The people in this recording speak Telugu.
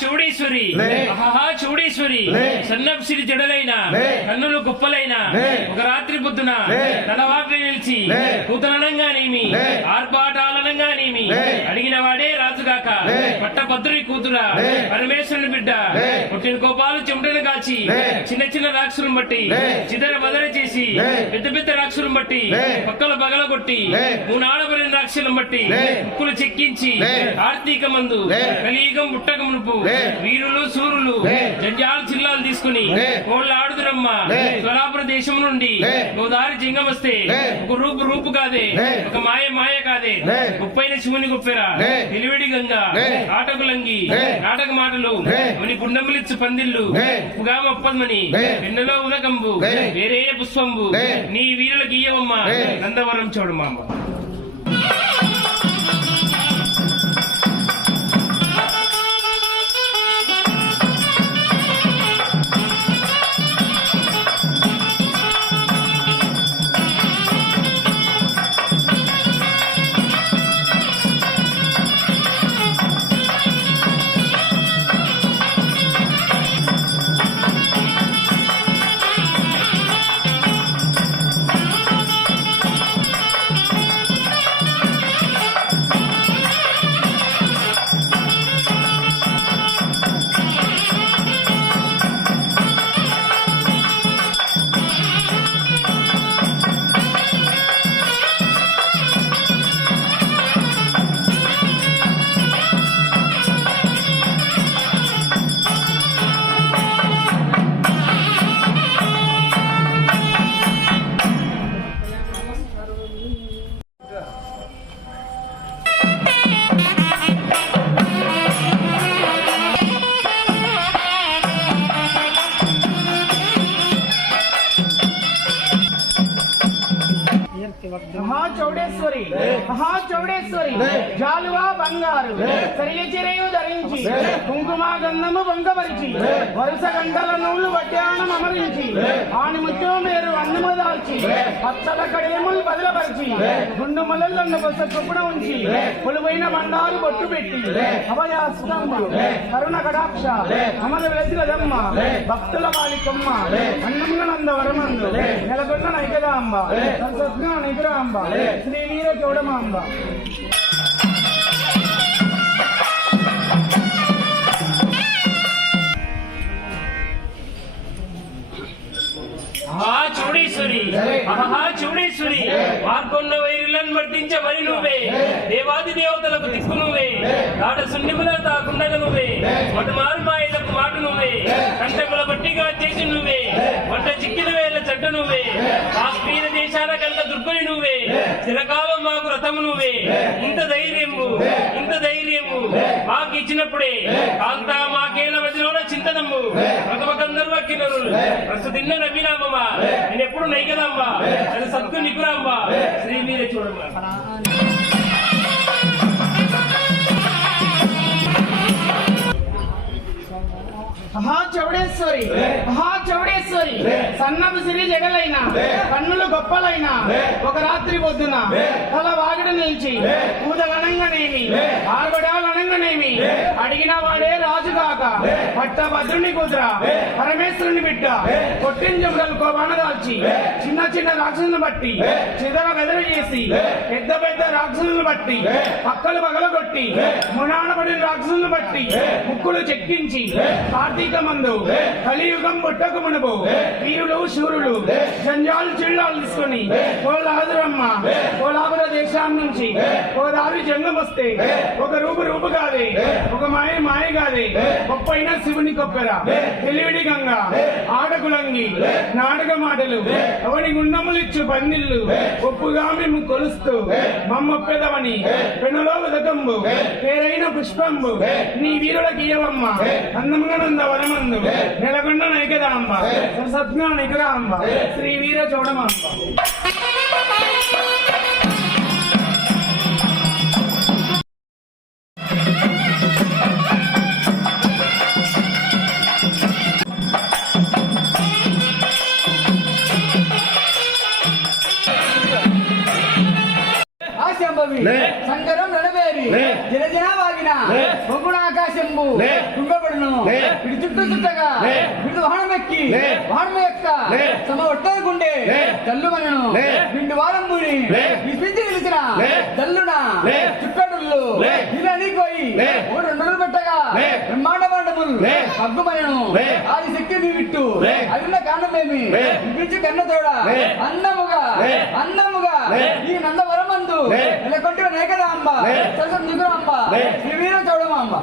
చౌడేశ్వరి చౌడేశ్వరి సన్నప్సిరి జడలైన కన్నులు గుప్పలైన ఒక రాత్రి పొద్దున తలవాక నిలిచి కూతురనంగానేమి ఆర్పాటాలనంగానేమి అడిగిన వాడే రాజుగాక పట్టభద్రుని కూతురా పరమేశ్వరుని బిడ్డ పుట్టిన కోపాలు చెమటను కాచి చిన్న చిన్న రాక్షసులను బట్టి చిదర బదర చేసి పెద్ద పెద్ద రాక్షసులను బట్టి పక్కల బగలగొట్టి మూనాడబడిన రాక్షసులను బట్టి ముక్కులు చెక్కించి కార్తీక మందు కలియుగం పుట్టక మునుపు వీరులు సూరులు జంజాల జిల్లాలు తీసుకుని కోళ్ళ ఆడుదురమ్మ స్వరాపుర దేశం నుండి గోదావరి జింగం వస్తే ఒక రూపు కాదే ఒక మాయ కాదే గుప్పైన శివుని గుప్పెర నిలివిడి గంగా ఆటకులంగి నాటక మాటలు మని గుండములిచ్చు పందిళ్లు ఉప్పుగా మొప్పమని వెన్నెలో ఉదకంబు వేరే పుష్పంబు నీ వీరుల గీయవమ్మ నందవరం చూడు మామ. మహాచౌడేశ్వరి జాలువా బంగారు సరియ చిరయు ధరించి కుంకుమ గంధము వంకపరిచి వరుస గంటల నూలు వడ్డాణం అమరించి ఆని ముత్యం మేరు అన్నము దాల్చి పచ్చల కడియములు బదిలపరిచి గుండు మలలను కొత్త చొప్పున ఉంచి పులువైన బండారు బొట్టు పెట్టి అభయాస్తంభ కరుణ కటాక్ష అమర వెలసిలదమ్మ భక్తుల బాలికమ్మ అన్నమునంద వరమందు నెలకొన్న నైకదాంబ సరస్వత్గా నిగ్రహాంబ శ్రీ వీర చౌడమాంబ. చౌడేశ్వరి చౌడేశ్వరి మార్కొన్న వైరులను వర్తించ వరి నువ్వే దేవాది దేవతలకు దిక్కు నువ్వే ఆట సున్నిముల తాకుండగ నువ్వే మటుమారు మాయలకు మాట నువ్వే కంటకుల బట్టిగా చేసి నువ్వే వంట చిక్కిన వేల చెడ్డ నువ్వే కాశ్మీర దేశాల కనుక దుర్గని నువ్వే చిరకాలం మాకు రథము నువ్వే ఇంత ధైర్యము మాకు ఇచ్చినప్పుడే కాంతా మాకేల మధ్యలోన చింతనమ్ము ప్రథమ గంధర్వ కిన్నరులు ప్రస్తుతిన్న నవీనామమ్మా నేను ఎప్పుడు నైకదాంబా అది సత్తు నికురాంబా శ్రీ వీర చూడమ్మా. మహాచౌడేశ్వరి సన్నపు సిరి జగలైన కన్నులు గొప్పలైన ఒక రాత్రి పొద్దున తల వాగిడ నిలిచి పూదగనంగానేమి ఆర్బడాలనంగానేమి అడిగిన వాడే రాజుగాక పట్టభద్రుని కుద్ర పరమేశ్వరుని బిడ్డ కొట్టింజములు కోబాన దాల్చి చిన్న చిన్న రాక్షసులను బట్టి చిదర బెదర చేసి పెద్ద పెద్ద రాక్షసులను బట్టి పక్కలు పగలగొట్టి మునాడబడిన రాక్షసులను బట్టి ముక్కులు చెక్కించి కార్తీక మందు కలియుగం పుట్టక మునుపు వీరులు శూరులు జంజాలు చిల్లాలు తీసుకుని కోలాదురమ్మ కోలాపుర దేశం నుంచి గోదావరి జంగం వస్తే ఒక రూపు కాదే ఒక మాయ కాదే గొప్పైన శివుని కొప్పెర తెలివిడి గంగ ఆటకులంగి నాటక మాటలు అవని గుండములిచ్చు పందిళ్ళు ఒప్పుగా మేము కొలుస్తూ మమ్మొప్పెదవని పెనులో ఉదకంబు పేరైన పుష్పంబు నీ వీరుల గీయవమ్మ అందముగా నంద వరమందు నెలకొండ నైకదాంబ సరస్వత్గా నిగ్రహాంబ శ్రీ వీర చౌడమాంబ. సంకరం నడవేరి జనజనావాగిన పొంగుణ ఆకాశంబు తుంగ నిలబడును ఇటు చుట్టూ చుట్టగా ఇటు వాహనమెక్కి వాహనం యొక్క సమ ఒట్టనుకుండే తల్లుమనను నిండు వారం ముని ఈ పించి నిలిచిన తల్లున చుట్టడుళ్ళు ఇలా నీకోయి ఓ 2 రోజులు పెట్టగా బ్రహ్మాండ పాండములు అగ్గుమనను ఆది శక్తి నీవిట్టు అదిన్న కారణమేమి పిలిచి కన్నతోడ అందముగా ఈ నందవరమందు నెలకొంటి నేకద అంబ సరస్వతి అంబ శ్రీ వీర చౌడమ అంబ